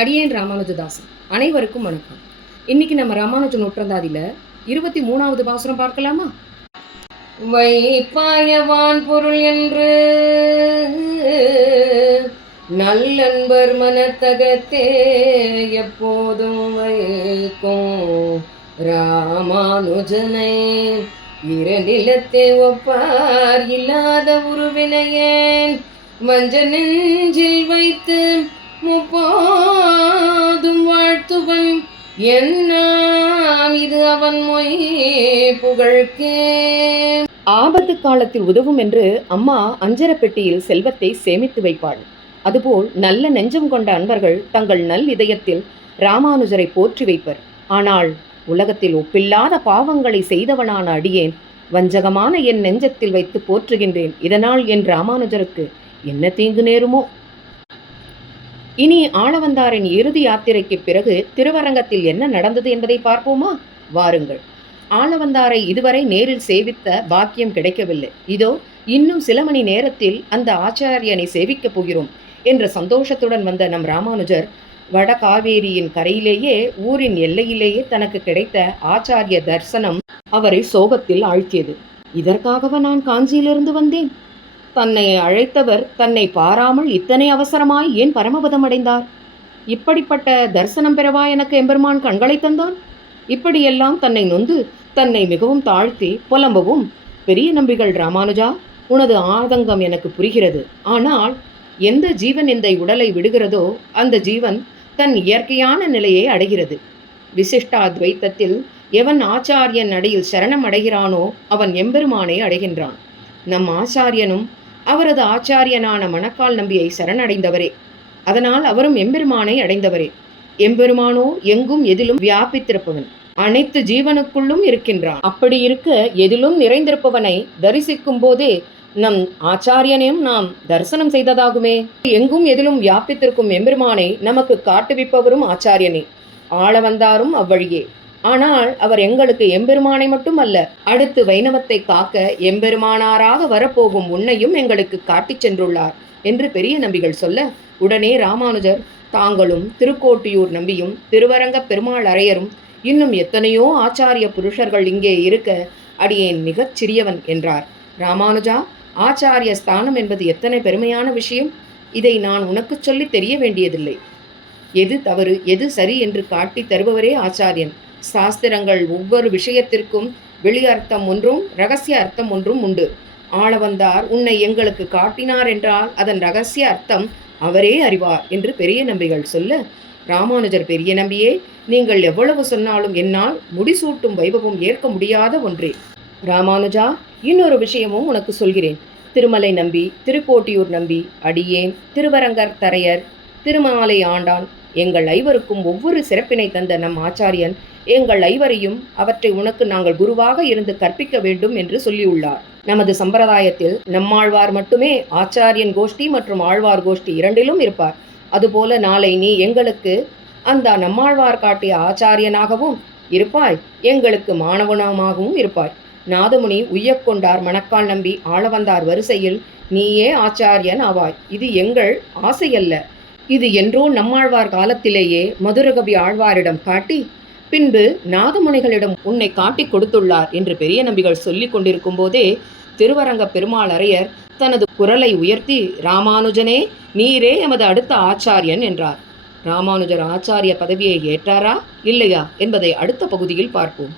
அடியேன் ராமானுஜதாசன். அனைவருக்கும் வணக்கம். இன்னைக்கு நம்ம ராமானுஜ நூற்றந்தாதியில் 23வது பாசுரம் பார்க்கலாமா? வைப்பாயவான் பொருள் என்று நல்லன்பர் மனத்தகத்தே எப்போதும் வைக்கும் ராமானுஜனை இரநிலத்தே ஒப்பார் இல்லாத உருவினையேன் வஞ்ச நெஞ்சில் வைத்து முப்போதும் வாழ்த்துவன் என்னாம் இது அவன் மொய் புகழ்க்கே. ஆபத்து காலத்தில் உதவும் என்று அம்மா அஞ்சர பெட்டியில் செல்வத்தை சேமித்து வைப்பாள். அதுபோல் நல்ல நெஞ்சம் கொண்ட அன்பர்கள் தங்கள் நல் இதயத்தில் ராமானுஜரை போற்றி வைப்பர். ஆனால் உலகத்தில் ஒப்பில்லாத பாவங்களை செய்தவனான அடியேன் வஞ்சகமான என் நெஞ்சத்தில் வைத்து போற்றுகின்றேன். இதனால் என் ராமானுஜருக்கு என்ன தீங்கு நேருமோ? இனி ஆளவந்தாரின் இறுதி யாத்திரைக்கு பிறகு திருவரங்கத்தில் என்ன நடந்தது என்பதை பார்ப்போமா? வாருங்கள். ஆளவந்தாரை இதுவரை நேரில் சேவித்த பாக்கியம் கிடைக்கவில்லை. இதோ இன்னும் சில மணி நேரத்தில் அந்த ஆச்சாரியனை சேவிக்கப் போகிறோம் என்ற சந்தோஷத்துடன் வந்த நம் ராமானுஜர் வட காவேரியின் கரையிலேயே ஊரின் எல்லையிலேயே தனக்கு கிடைத்த ஆச்சாரிய தரிசனம் அவரை சோகத்தில் ஆழ்த்தியது. இதற்காகவா நான் காஞ்சியிலிருந்து வந்தேன்? தன்னை அழைத்தவர் தன்னை பாராமல் இத்தனை அவசரமாய் ஏன் பரமபதம் அடைந்தார்? இப்படிப்பட்ட தரிசனம் பெறவா எனக்கு எம்பெருமான் கண்களை தந்தான்? இப்படியெல்லாம் தன்னை நொந்து தன்னை மிகவும் தாழ்த்தி புலம்பவும், பெரிய நம்பிகள் ராமானுஜா, உனது ஆதங்கம் எனக்கு புரிகிறது. ஆனால் எந்த ஜீவன் இந்த உடலை விடுகிறதோ அந்த ஜீவன் தன் இயற்கையான நிலையை அடைகிறது. விசிஷ்டாத்வைத்தத்தில் எவன் ஆச்சாரியன் அடியில் சரணம் அடைகிறானோ அவன் எம்பெருமானை அடைகின்றான். நம் ஆச்சாரியனும் அவரது ஆச்சாரியனான மணக்கால் நம்பியை சரணடைந்தவரே. அதனால் அவரும் எம்பெருமானை அடைந்தவரே. எம்பெருமானோ எங்கும் எதிலும் வியாபித்திருப்பவன், அனைத்து ஜீவனுக்குள்ளும் இருக்கின்றான். அப்படி இருக்க எதிலும் நிறைந்திருப்பவனை தரிசிக்கும் போதே நம் ஆச்சாரியனையும் நாம் தரிசனம் செய்ததாகுமே. எங்கும் எதிலும் வியாபித்திருக்கும் எம்பெருமானை நமக்கு காட்டுவிப்பவரும் ஆச்சாரியனே. ஆளவந்தாரும் அவ்வழியே. ஆனால் அவர் எங்களுக்கு எம்பெருமானை மட்டும் அல்ல, அடுத்து வைணவத்தை காக்க எம்பெருமானாராக வரப்போகும் உன்னையும் எங்களுக்கு காட்டிச் சென்றுள்ளார் என்று பெரிய நம்பிகள் சொல்ல, உடனே ராமானுஜர் தாங்களும் திருக்கோட்டியூர் நம்பியும் திருவரங்க பெருமாள் அரையரும் இன்னும் எத்தனையோ ஆச்சாரிய புருஷர்கள் இங்கே இருக்க அடியேன் மிகச் சிறியவன் என்றார். ராமானுஜா, ஆச்சாரிய ஸ்தானம் என்பது எத்தனை பெருமையான விஷயம்! இதை நான் உனக்கு சொல்லி தெரிய வேண்டியதில்லை. எது தவறு எது சரி என்று காட்டி தருபவரே ஆச்சாரியன். சாஸ்திரங்கள் ஒவ்வொரு விஷயத்திற்கும் வெளி அர்த்தம் ஒன்றும் இரகசிய அர்த்தம் ஒன்றும் உண்டு. ஆளவந்தார் உன்னை எங்களுக்கு காட்டினார் என்றால் அதன் இரகசிய அர்த்தம் அவரே அறிவார் என்று பெரிய நம்பிகள் சொல்ல, ராமானுஜர், பெரிய நம்பியே, நீங்கள் எவ்வளவு சொன்னாலும் என்னால் முடிசூட்டும் வைபவம் ஏற்க முடியாத ஒன்றே. ராமானுஜா, இன்னொரு விஷயமும் உனக்கு சொல்கிறேன். திருமலை நம்பி, திருக்கோட்டியூர் நம்பி, அடியேன், திருவரங்கர் தரையர், திருமாலை ஆண்டான், எங்கள் ஐவருக்கும் ஒவ்வொரு சிறப்பினை தந்த நம் ஆச்சாரியன் எங்கள் ஐவரையும் அவற்றை உனக்கு நாங்கள் குருவாக இருந்து கற்பிக்க வேண்டும் என்று சொல்லியுள்ளார். நமது சம்பிரதாயத்தில் நம்மாழ்வார் மட்டுமே ஆச்சாரியன் கோஷ்டி மற்றும் ஆழ்வார் கோஷ்டி இரண்டிலும் இருப்பார். அதுபோல நாளை நீ எங்களுக்கு அந்த நம்மாழ்வார் காட்டிய ஆச்சாரியனாகவும் இருப்பாய், எங்களுக்கு மாணவனாகவும் இருப்பாய். நாதமுனி உய்யக்கொண்டார் மணக்கால் நம்பி ஆளவந்தார் வரிசையில் நீயே ஆச்சாரியன் ஆவாய். இது எங்கள் ஆசையல்ல. இது என்றோ நம்மாழ்வார் காலத்திலேயே மதுரகவி ஆழ்வாரிடம் காட்டி பின்பு நாதமுனிகளிடம் உன்னை காட்டி கொடுத்துள்ளார் என்று பெரிய நம்பிகள் சொல்லிக் கொண்டிருக்கும் போதே திருவரங்க பெருமாள் அரையர் தனது குரலை உயர்த்தி, ராமானுஜனே, நீரே எமது அடுத்த ஆச்சாரியன் என்றார். ராமானுஜர் ஆச்சாரிய பதவியை ஏற்றாரா இல்லையா என்பதை அடுத்த பகுதியில் பார்ப்போம்.